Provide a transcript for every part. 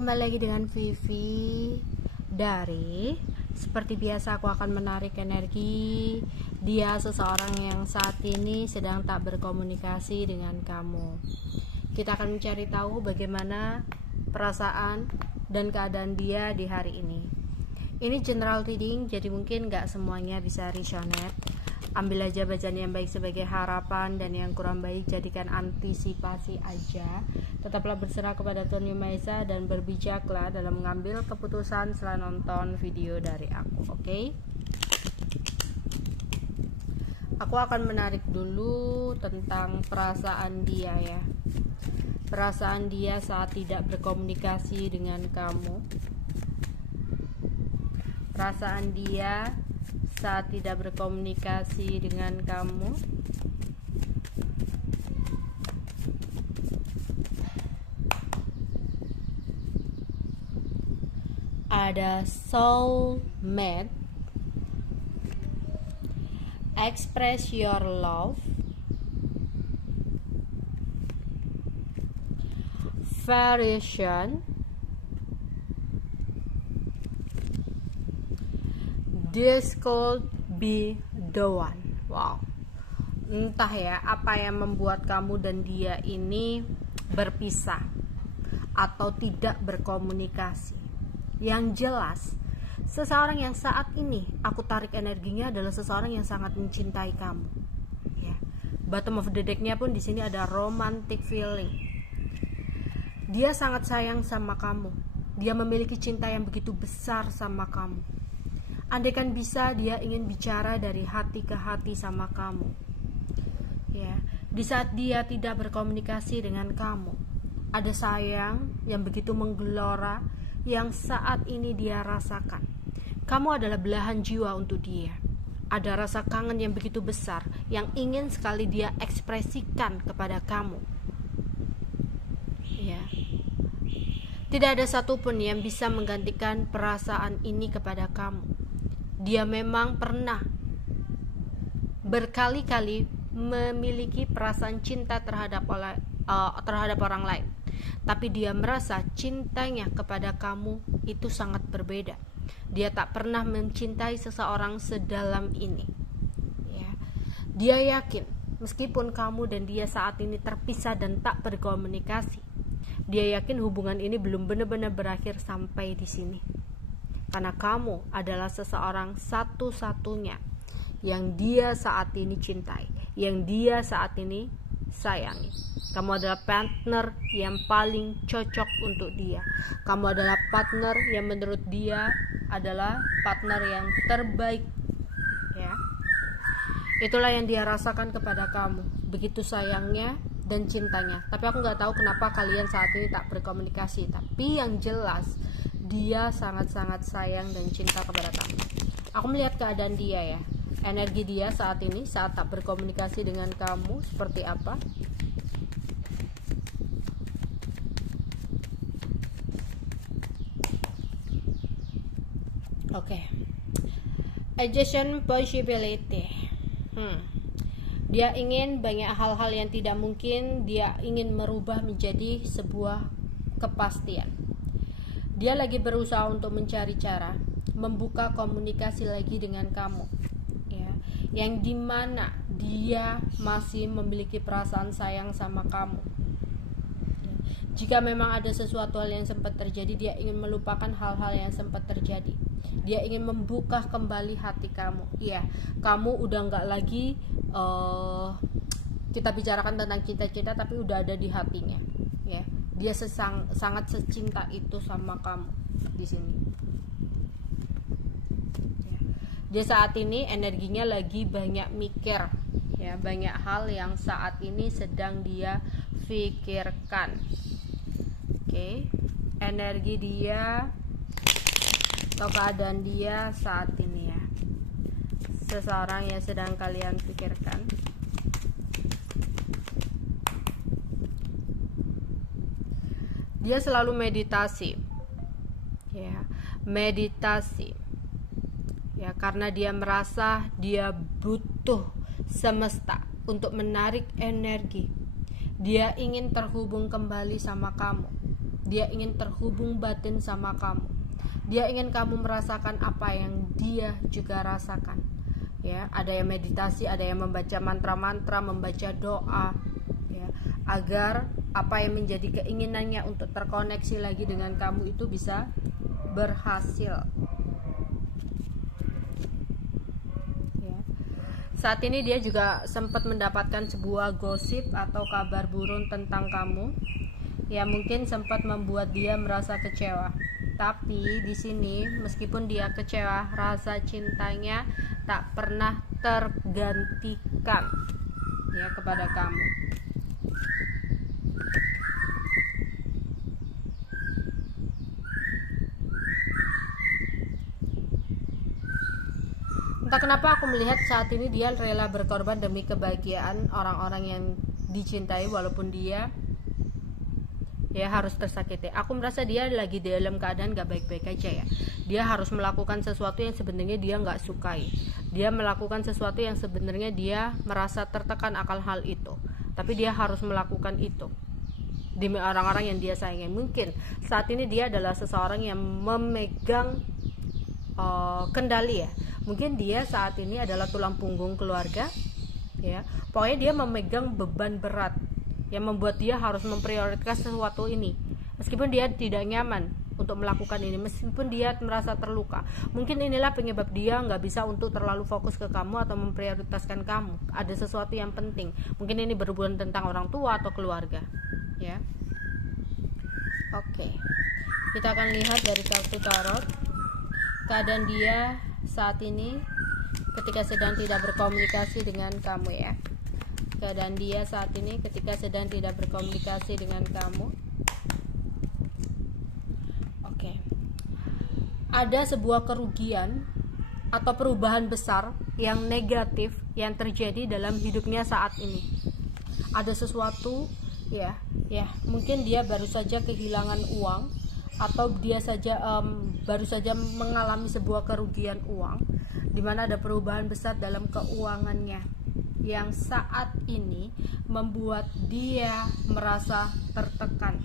kembali lagi dengan Vivi dari seperti biasa aku akan menarik energi dia seseorang yang saat ini sedang tak berkomunikasi dengan kamu. Kita akan mencari tahu bagaimana perasaan dan keadaan dia di hari ini. Ini general reading, jadi mungkin gak semuanya bisa resonate. Ambil aja bacaan yang baik sebagai harapan, dan yang kurang baik jadikan antisipasi aja. Tetaplah berserah kepada Tuhan Yang Maha Esa dan berbijaklah dalam mengambil keputusan setelah nonton video dari aku, oke? Aku akan menarik dulu tentang perasaan dia ya. Perasaan dia saat tidak berkomunikasi dengan kamu. Perasaan dia saat tidak berkomunikasi dengan kamu. Ada soulmate, express your love, variation, this could be the one. Wow, entah ya apa yang membuat kamu dan dia ini berpisah atau tidak berkomunikasi. Yang jelas, seseorang yang saat ini aku tarik energinya adalah seseorang yang sangat mencintai kamu. Ya. Bottom of the deck-nya pun di sini ada romantic feeling. Dia sangat sayang sama kamu. Dia memiliki cinta yang begitu besar sama kamu. Andaikan bisa, dia ingin bicara dari hati ke hati sama kamu. Ya, di saat dia tidak berkomunikasi dengan kamu, ada sayang yang begitu menggelora yang saat ini dia rasakan. Kamu adalah belahan jiwa untuk dia. Ada rasa kangen yang begitu besar yang ingin sekali dia ekspresikan kepada kamu. Ya. Tidak ada satupun yang bisa menggantikan perasaan ini kepada kamu. Dia memang pernah berkali-kali memiliki perasaan cinta terhadap orang lain, tapi dia merasa cintanya kepada kamu itu sangat berbeda. Dia tak pernah mencintai seseorang sedalam ini. Ya. Dia yakin meskipun kamu dan dia saat ini terpisah dan tak berkomunikasi, dia yakin hubungan ini belum benar-benar berakhir sampai di sini. Karena kamu adalah seseorang satu-satunya yang dia saat ini cintai, yang dia saat ini sayangi. Kamu adalah partner yang paling cocok untuk dia. Kamu adalah partner yang menurut dia adalah partner yang terbaik. Ya. Itulah yang dia rasakan kepada kamu. Begitu sayangnya dan cintanya. Tapi aku gak tahu kenapa kalian saat ini tak berkomunikasi. Tapi yang jelas dia sangat-sangat sayang dan cinta kepada kamu. Aku melihat keadaan dia ya. Energi dia saat ini saat tak berkomunikasi dengan kamu seperti apa? Oke. Adjustment possibility. Dia ingin banyak hal-hal yang tidak mungkin dia ingin merubah menjadi sebuah kepastian. Dia lagi berusaha untuk mencari cara membuka komunikasi lagi dengan kamu, ya, yang dimana dia masih memiliki perasaan sayang sama kamu. Jika memang ada sesuatu hal yang sempat terjadi, dia ingin melupakan hal-hal yang sempat terjadi. Dia ingin membuka kembali hati kamu. Ya, kamu udah nggak lagi kita bicarakan tentang cinta-cinta, tapi udah ada di hatinya. Ya, dia sangat secinta itu sama kamu di sini. Ya. Dia saat ini energinya lagi banyak mikir, ya, banyak hal yang saat ini sedang dia pikirkan. Oke, energi dia atau keadaan dia saat ini ya. Seseorang yang sedang kalian pikirkan. Dia selalu meditasi. Ya, meditasi. Ya, karena dia merasa dia butuh semesta untuk menarik energi. Dia ingin terhubung kembali sama kamu. Dia ingin terhubung batin sama kamu. Dia ingin kamu merasakan apa yang dia juga rasakan. Ya, ada yang meditasi, ada yang membaca mantra-mantra, membaca doa, ya, agar apa yang menjadi keinginannya untuk terkoneksi lagi dengan kamu itu bisa berhasil. Ya. Saat ini dia juga sempat mendapatkan sebuah gosip atau kabar burung tentang kamu, yang mungkin sempat membuat dia merasa kecewa. Tapi di sini meskipun dia kecewa, rasa cintanya tak pernah tergantikan ya kepada kamu. Entah kenapa aku melihat saat ini dia rela berkorban demi kebahagiaan orang-orang yang dicintai, walaupun dia ya harus tersakiti. Aku merasa dia lagi dalam keadaan gak baik-baik aja ya. Dia harus melakukan sesuatu yang sebenarnya dia gak sukai. Dia melakukan sesuatu yang sebenarnya dia merasa tertekan akan hal itu, tapi dia harus melakukan itu demi orang-orang yang dia sayangi. Mungkin saat ini dia adalah seseorang yang memegang kendali ya. Mungkin dia saat ini adalah tulang punggung keluarga ya. Pokoknya dia memegang beban berat yang membuat dia harus memprioritaskan sesuatu ini, meskipun dia tidak nyaman untuk melakukan ini, meskipun dia merasa terluka. Mungkin inilah penyebab dia nggak bisa untuk terlalu fokus ke kamu atau memprioritaskan kamu. Ada sesuatu yang penting, mungkin ini berhubungan tentang orang tua atau keluarga ya. Oke, kita akan lihat dari kartu tarot keadaan dia saat ini ketika sedang tidak berkomunikasi dengan kamu ya. Keadaan dia saat ini ketika sedang tidak berkomunikasi dengan kamu. Oke. Ada sebuah kerugian atau perubahan besar yang negatif yang terjadi dalam hidupnya saat ini. Ada sesuatu ya, mungkin dia baru saja kehilangan uang, atau dia baru saja mengalami sebuah kerugian uang, di mana ada perubahan besar dalam keuangannya yang saat ini membuat dia merasa tertekan,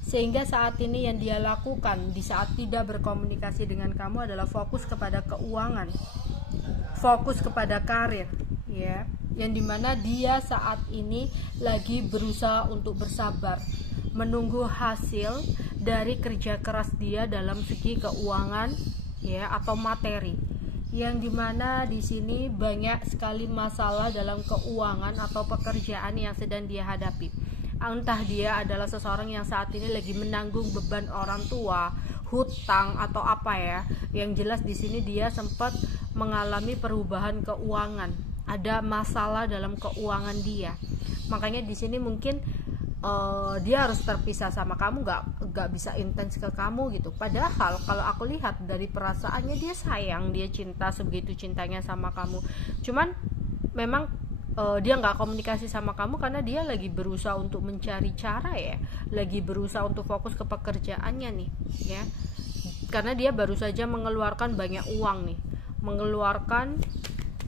sehingga saat ini yang dia lakukan di saat tidak berkomunikasi dengan kamu adalah fokus kepada keuangan, fokus kepada karir ya, yang dimana dia saat ini lagi berusaha untuk bersabar menunggu hasil dari kerja keras dia dalam segi keuangan ya atau materi, yang dimana di sini banyak sekali masalah dalam keuangan atau pekerjaan yang sedang dia hadapi. Entah dia adalah seseorang yang saat ini lagi menanggung beban orang tua, hutang atau apa ya. Yang jelas di sini dia sempat mengalami perubahan keuangan. Ada masalah dalam keuangan dia. Makanya di sini mungkin dia harus terpisah sama kamu, nggak bisa intens ke kamu gitu. Padahal kalau aku lihat dari perasaannya dia sayang, dia cinta, sebegitu cintanya sama kamu. Cuman memang dia nggak komunikasi sama kamu karena dia lagi berusaha untuk mencari cara ya, lagi berusaha untuk fokus ke pekerjaannya nih ya. Karena dia baru saja mengeluarkan banyak uang nih, mengeluarkan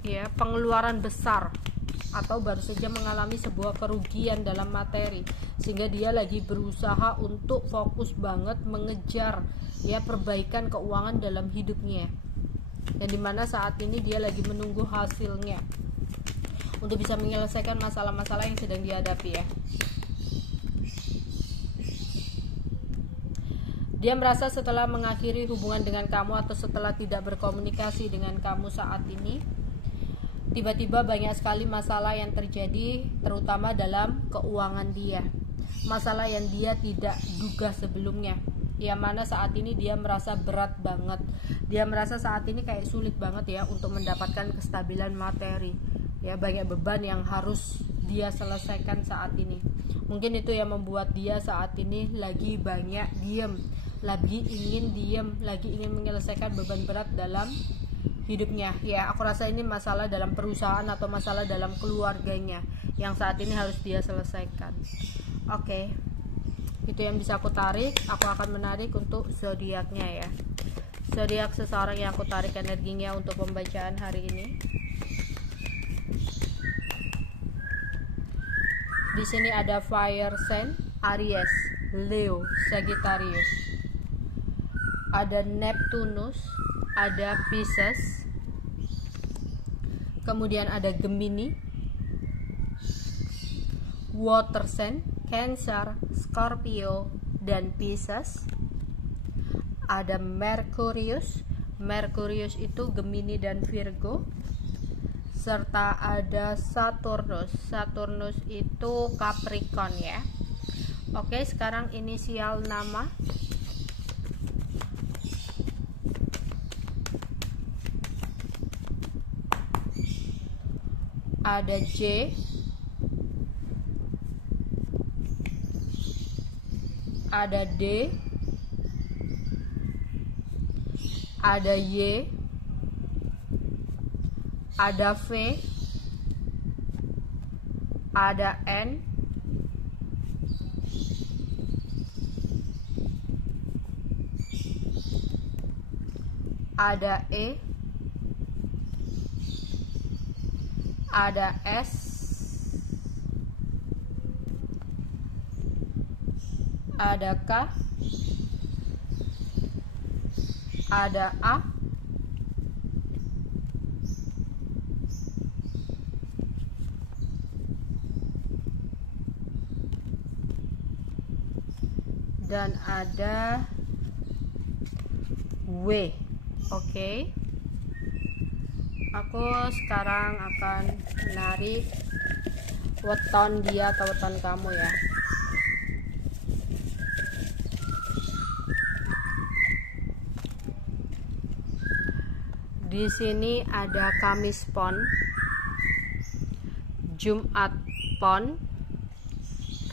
ya pengeluaran besar, atau baru saja mengalami sebuah kerugian dalam materi, sehingga dia lagi berusaha untuk fokus banget mengejar ya perbaikan keuangan dalam hidupnya, dan dimana saat ini dia lagi menunggu hasilnya untuk bisa menyelesaikan masalah-masalah yang sedang dihadapi ya. Dia merasa setelah mengakhiri hubungan dengan kamu atau setelah tidak berkomunikasi dengan kamu saat ini, tiba-tiba banyak sekali masalah yang terjadi, terutama dalam keuangan dia. Masalah yang dia tidak duga sebelumnya, yang mana saat ini dia merasa berat banget. Dia merasa saat ini kayak sulit banget ya untuk mendapatkan kestabilan materi. Ya, banyak beban yang harus dia selesaikan saat ini. Mungkin itu yang membuat dia saat ini lagi banyak diem, lagi ingin menyelesaikan beban berat dalam hidupnya ya. Aku rasa ini masalah dalam perusahaan atau masalah dalam keluarganya yang saat ini harus dia selesaikan. Oke, itu yang bisa aku tarik. Aku akan menarik untuk zodiaknya ya. Zodiak seseorang yang aku tarik energinya untuk pembacaan hari ini. Di sini ada Fire Sign Aries, Leo, Sagittarius. Ada Neptunus, ada Pisces. Kemudian ada Gemini, Water Sign, Cancer, Scorpio, dan Pisces. Ada Merkurius. Merkurius itu Gemini dan Virgo. Serta ada Saturnus. Saturnus itu Capricorn ya. Oke, sekarang inisial nama. Ada J, ada D, ada Y, ada V, ada N, ada E, ada S, ada K, ada A, dan ada W. Oke. Aku sekarang akan menarik weton dia atau weton kamu ya. Di sini ada Kamis Pon, Jumat Pon,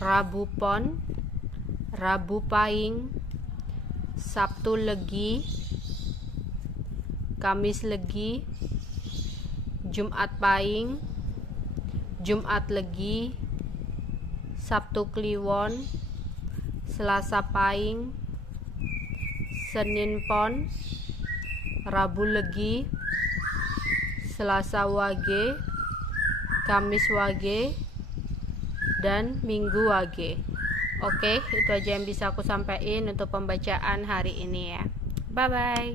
Rabu Pon, Rabu Pahing, Sabtu Legi, Kamis Legi, Jumat Pahing, Jumat Legi, Sabtu Kliwon, Selasa Pahing, Senin Pon, Rabu Legi, Selasa Wage, Kamis Wage, dan Minggu Wage. Oke, itu aja yang bisa aku sampaikan untuk pembacaan hari ini ya. Bye bye.